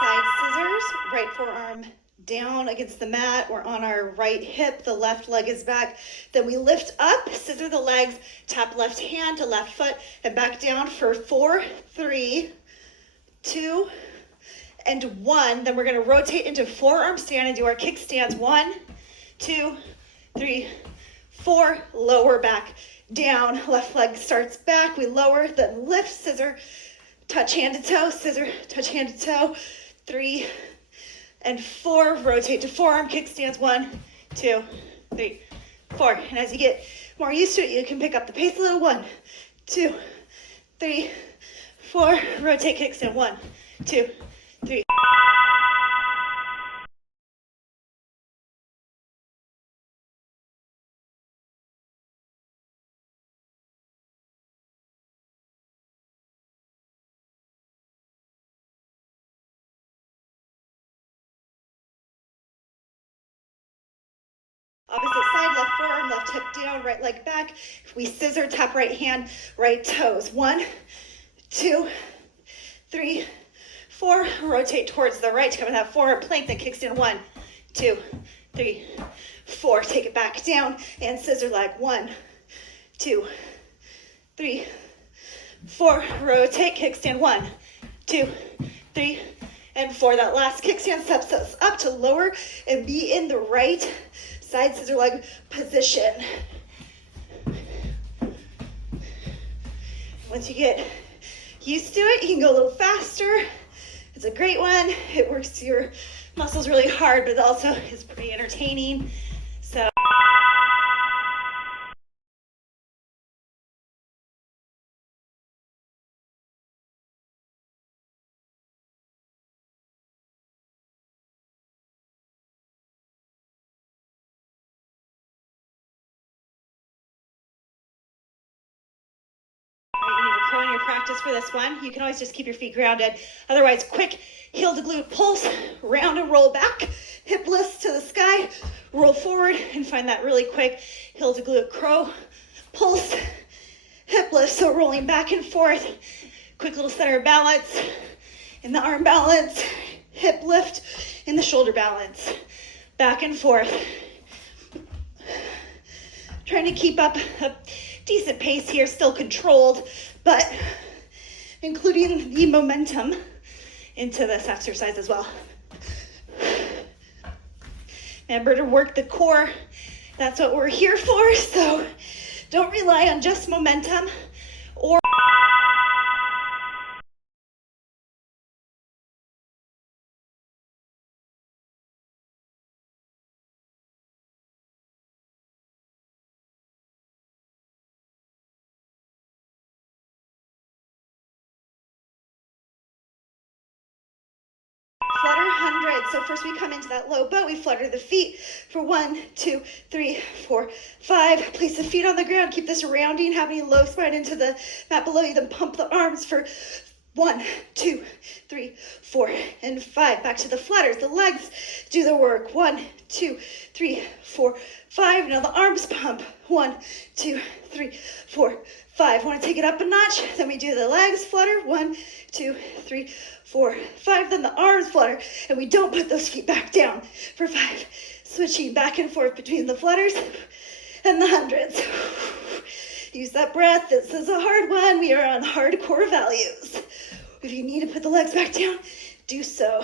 side scissors, right forearm down against the mat or on our right hip, the left leg is back. Then we lift up, scissor the legs, tap left hand to left foot, and back down for 4, 3, 2, and 1. Then we're gonna rotate into forearm stand and do our kickstands. 1, 2, 3, 4, lower back, down, left leg starts back, we lower, then lift, scissor, touch hand to toe, scissor, touch hand to toe, 3 and 4, rotate to forearm kickstands, 1, 2, 3, 4. And as you get more used to it, you can pick up the pace a little. 1, 2, 3, 4, rotate kickstand, 1, 2, 3. Opposite side, left forearm, left hip down, right leg back. We scissor, tap right hand, right toes. 1, 2, 3, 4. Rotate towards the right to come in that forearm plank that kicks in. 1, 2, 3, 4. Take it back down and scissor leg. 1, 2, 3, 4. Rotate, kickstand. 1, 2, 3, and 4. That last kickstand steps us up to lower and be in the right side scissor leg position. Once you get used to it, you can go a little faster. It's a great one. It works your muscles really hard, but it also is pretty entertaining. So you need to crow in your practice for this one. You can always just keep your feet grounded. Otherwise, quick heel to glute pulse, round and roll back, hip lifts to the sky, roll forward, and find that really quick heel to glute crow, pulse, hip lift. So rolling back and forth, quick little center balance in the arm balance, hip lift in the shoulder balance, back and forth. Trying to keep up a decent pace here, still controlled, but including the momentum into this exercise as well. Remember to work the core. That's what we're here for, so don't rely on just momentum or flutter 100. So first we come into that low boat, we flutter the feet for 1, 2, 3, 4, 5. Place the feet on the ground, keep this rounding, having low spine into the mat below you, then pump the arms for 1, 2, 3, 4, and 5. Back to the flutters, the legs do the work. 1, 2, 3, 4, 5. Now the arms pump. 1, 2, 3, 4, 5. Want to take it up a notch? Then we do the legs flutter. 1, 2, 3, 4, 5. Then the arms flutter, and we don't put those feet back down for 5. Switching back and forth between the flutters and the hundreds. Use that breath. This is a hard one. We are on hardcore values. If you need to put the legs back down, do so.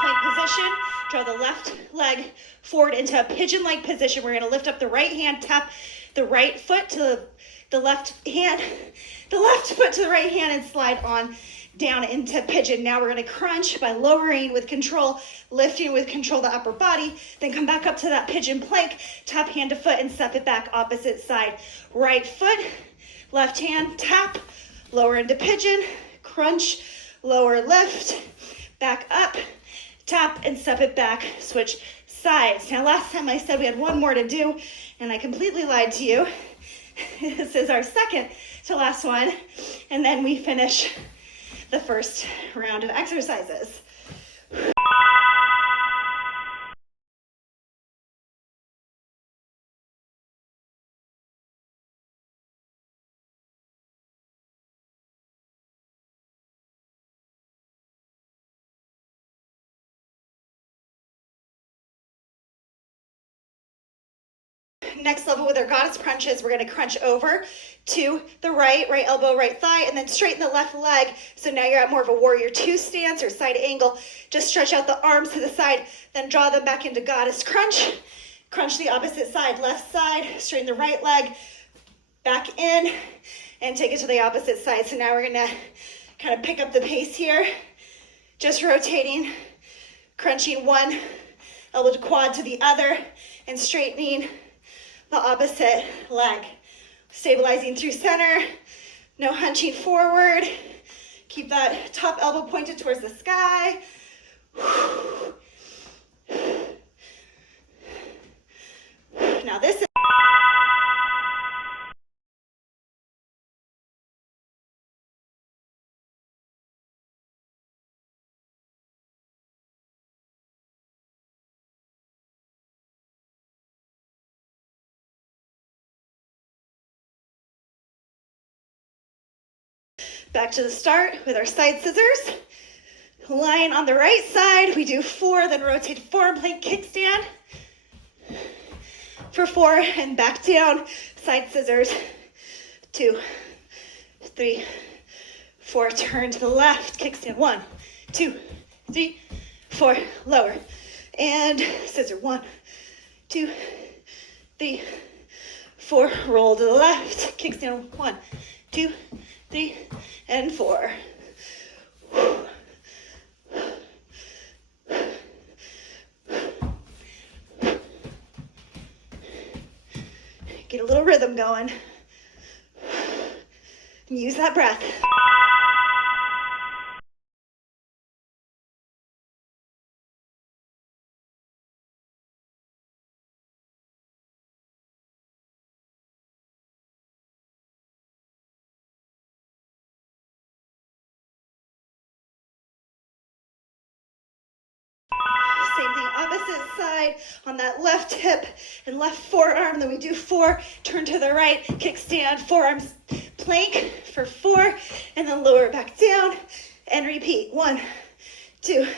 Plank position, draw the left leg forward into a pigeon-like position. We're gonna lift up the right hand, tap the right foot to the left hand, the left foot to the right hand, and slide on down into pigeon. Now we're gonna crunch by lowering with control, lifting with control the upper body, then come back up to that pigeon plank, tap hand to foot and step it back opposite side. Right foot, left hand, tap, lower into pigeon, crunch, lower lift, back up, tap and step it back, switch sides. Now last time I said we had one more to do and I completely lied to you This is our second to last one, and then we finish the first round of exercises. Next level with our goddess crunches, we're gonna crunch over to the right elbow, right thigh, and then straighten the left leg. So now you're at more of a warrior two stance or side angle. Just stretch out the arms to the side, then draw them back into goddess crunch. Crunch the opposite side, left side, straighten the right leg, back in, and take it to the opposite side. So now we're gonna kind of pick up the pace here. Just rotating, crunching one elbow to quad to the other, and straightening the opposite leg. Stabilizing through center, no hunching forward. Keep that top elbow pointed towards the sky. Now this is back to the start with our side scissors. Lying on the right side, we do 4, then rotate forward plank kickstand for 4, and back down, side scissors, 2, 3, 4, turn to the left, kickstand, 1, 2, 3, 4, lower, and scissor, 1, 2, 3, 4, roll to the left, kickstand, 1, 2, 3, and 4. Get a little rhythm going. And use that breath. Same thing, opposite side on that left hip and left forearm. Then we do 4, turn to the right, kickstand, forearms plank for 4, and then lower it back down and repeat. 1, 2,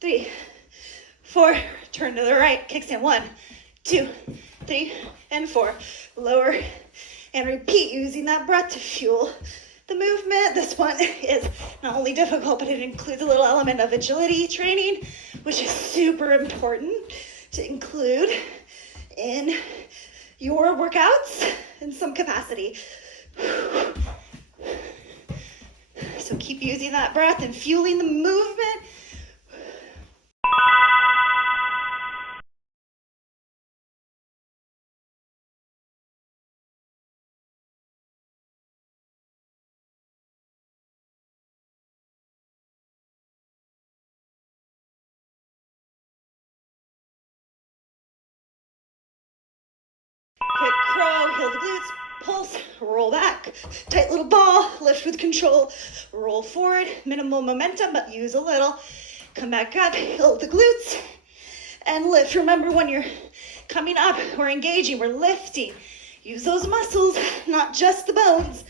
3, 4, turn to the right, kickstand, 1, 2, 3, and 4. Lower and repeat, using that breath to fuel the movement. This one is not only difficult, but it includes a little element of agility training, which is super important to include in your workouts in some capacity. So keep using that breath and fueling the movement. Quick crow, heel the glutes, pulse, roll back. Tight little ball, lift with control, roll forward, minimal momentum, but use a little. Come back up, heel the glutes, and lift. Remember, when you're coming up, we're engaging, we're lifting. Use those muscles, not just the bones,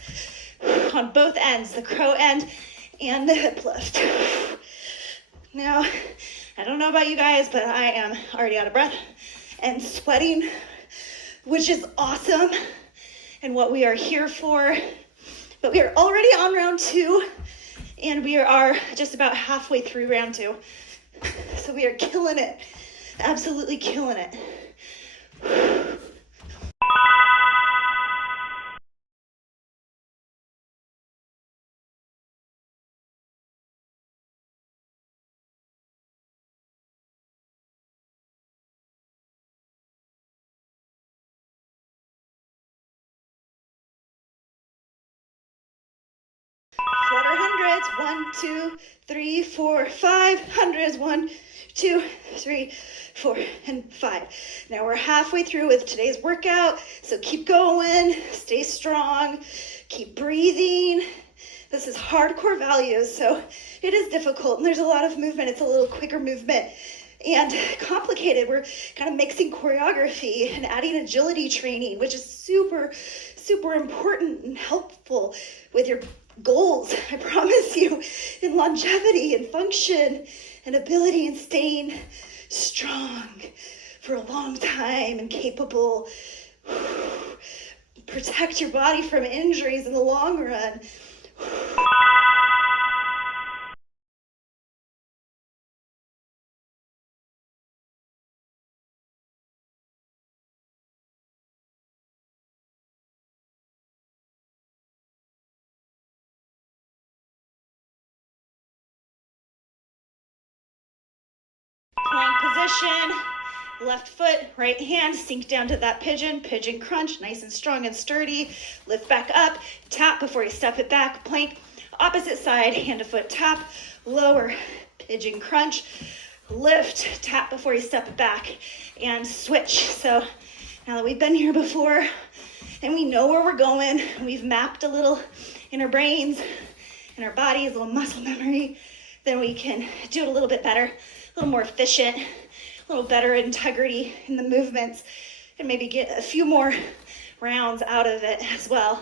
on both ends, the crow end and the hip lift. Now, I don't know about you guys, but I am already out of breath and sweating, which is awesome and what we are here for. But we are already on round 2, and we are just about halfway through round 2. So we are killing it, absolutely killing it. Flutter 100. hundreds. 1, 2, 3, 4, 5 hundreds. 1, 2, 3, 4, and 5. Now we're halfway through with today's workout, so keep going, stay strong, keep breathing. This is hardcore values, so it is difficult, and there's a lot of movement. It's a little quicker movement and complicated. We're kind of mixing choreography and adding agility training, which is super, super important and helpful with your goals, I promise you, in longevity and function and ability and staying strong for a long time and capable. Protect your body from injuries in the long run. Plank position, left foot, right hand, sink down to that pigeon, pigeon crunch, nice and strong and sturdy. Lift back up, tap before you step it back, plank, opposite side, hand to foot tap, lower, pigeon crunch, lift, tap before you step it back, and switch. So now that we've been here before and we know where we're going, we've mapped a little in our brains, in our bodies, a little muscle memory, then we can do it a little bit better, a little more efficient, a little better integrity in the movements, and maybe get a few more rounds out of it as well.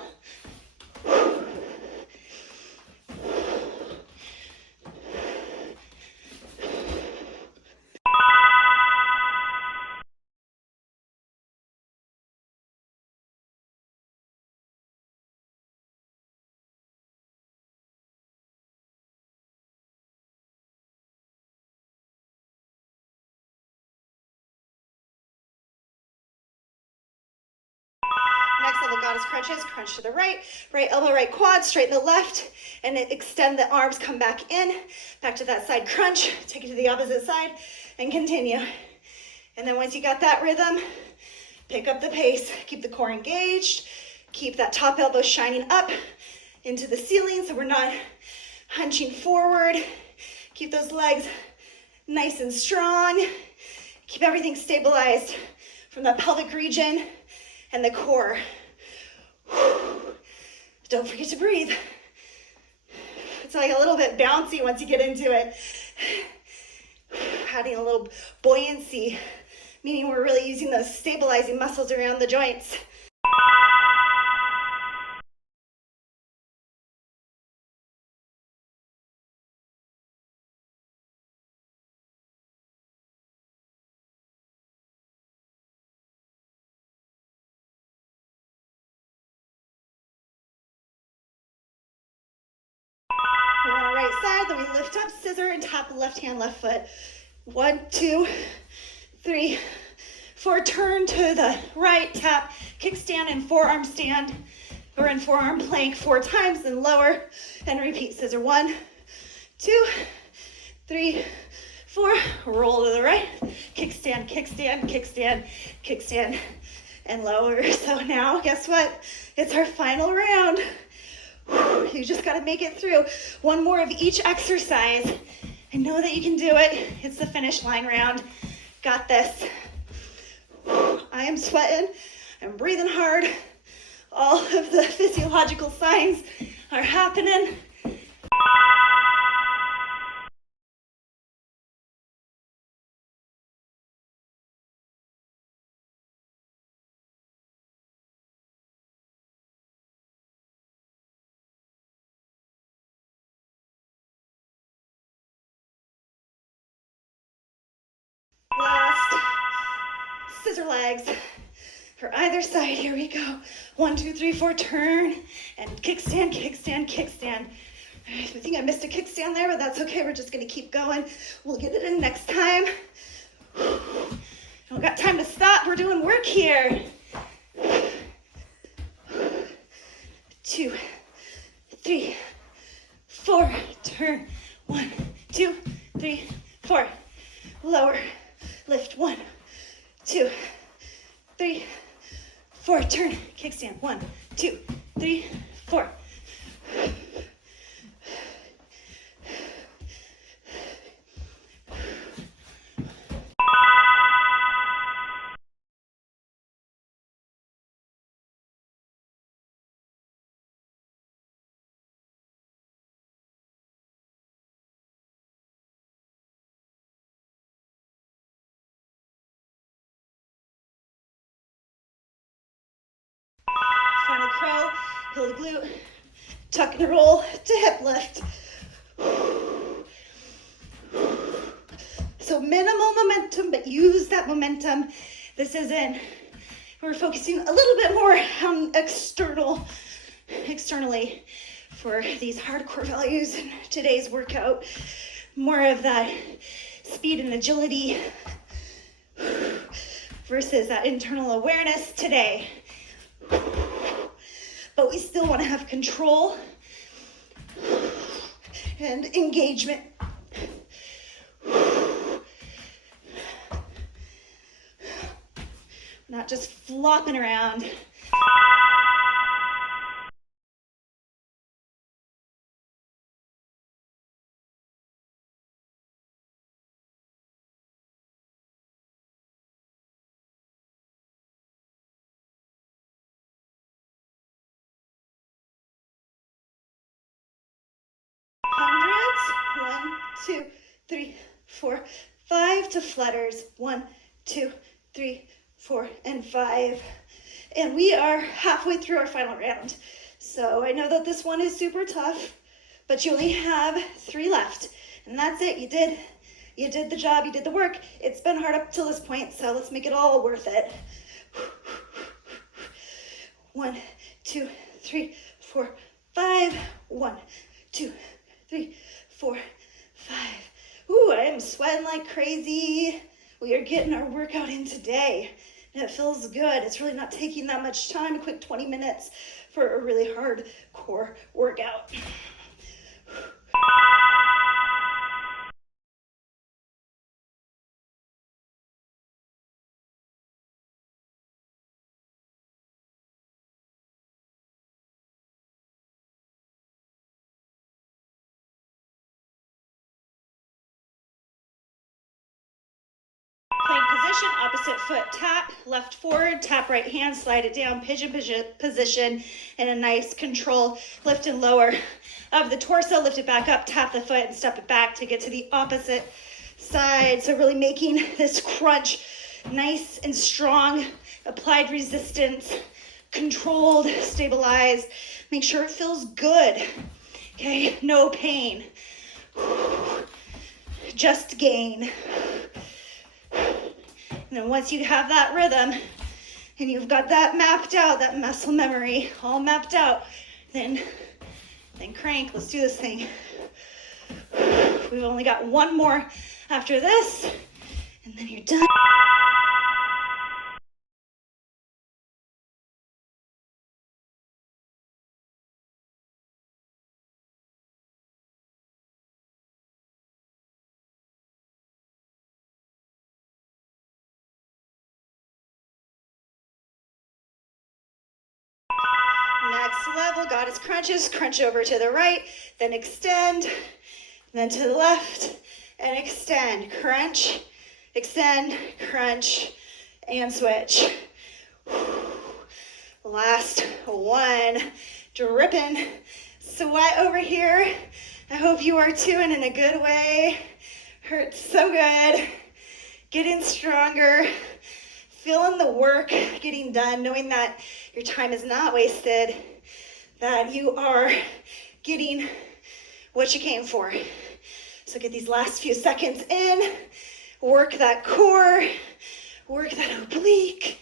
Next level goddess crunches, crunch to the right, right elbow, right quad, straighten the left, and extend the arms, come back in, back to that side crunch, take it to the opposite side, and continue. And then once you got that rhythm, pick up the pace, keep the core engaged, keep that top elbow shining up into the ceiling so we're not hunching forward, keep those legs nice and strong, keep everything stabilized from the pelvic region and the core. Don't forget to breathe. It's like a little bit bouncy once you get into it. Adding a little buoyancy, meaning we're really using those stabilizing muscles around the joints. We're on our right side, then we lift up, scissor, and tap the left hand, left foot. 1, 2, 3, 4. Turn to the right, tap, kickstand and forearm stand, or in forearm plank 4 times, then lower, and repeat. Scissor 1, 2, 3, 4. Roll to the right, kickstand, kickstand, kickstand, kickstand, and lower. So now, guess what? It's our final round. You just got to make it through one more of each exercise. I know that you can do it. It's the finish line round. Got this. I am sweating. I'm breathing hard. All of the physiological signs are happening. Last, scissor legs for either side. Here we go. 1, 2, 3, 4, turn, and kickstand, kickstand, kickstand. I think I missed a kickstand there, but that's okay. We're just gonna keep going. We'll get it in next time. Don't got time to stop. We're doing work here. 2, 3, 4, turn. 1, 2, 3, 4. Lower, lift. 1, 2, 3, 4. Turn, kickstand. 1, 2, 3, 4. Final crow, heel to glute, tuck and roll to hip lift. So minimal momentum, but use that momentum. This isn't, we're focusing a little bit more on externally for these hardcore values in today's workout. More of that speed and agility versus that internal awareness today. But we still want to have control and engagement. Not just flopping around. Hundreds. 1, 2, 3, 4, 5 to flutters. 1, 2, 3, 4, and 5. And we are halfway through our final round. So I know that this one is super tough, but you only have 3 left. And that's it. You did the job, you did the work. It's been hard up till this point, so let's make it all worth it. 1, 2, 3, 4, 5. 1, 2, 3, 4, 5. Ooh, I am sweating like crazy. We are getting our workout in today. And it feels good. It's really not taking that much time, a quick 20 minutes for a really hard core workout. Plank position, opposite foot tap, left forward, tap right hand, slide it down, pigeon position, and a nice control lift and lower of the torso, lift it back up, tap the foot and step it back to get to the opposite side. So really making this crunch nice and strong, applied resistance, controlled, stabilized. Make sure it feels good, okay? No pain, just gain. And then once you have that rhythm and you've got that mapped out, that muscle memory all mapped out, then crank. Let's do this thing. We've only got one more after this, and then you're done. Next level, goddess crunches, crunch over to the right, then extend, then to the left, and extend, crunch, extend, crunch, and switch. Last one, dripping sweat over here. I hope you are too, and in a good way. Hurts so good. Getting stronger. Feeling the work getting done, knowing that your time is not wasted, that you are getting what you came for. So get these last few seconds in, work that core, work that oblique.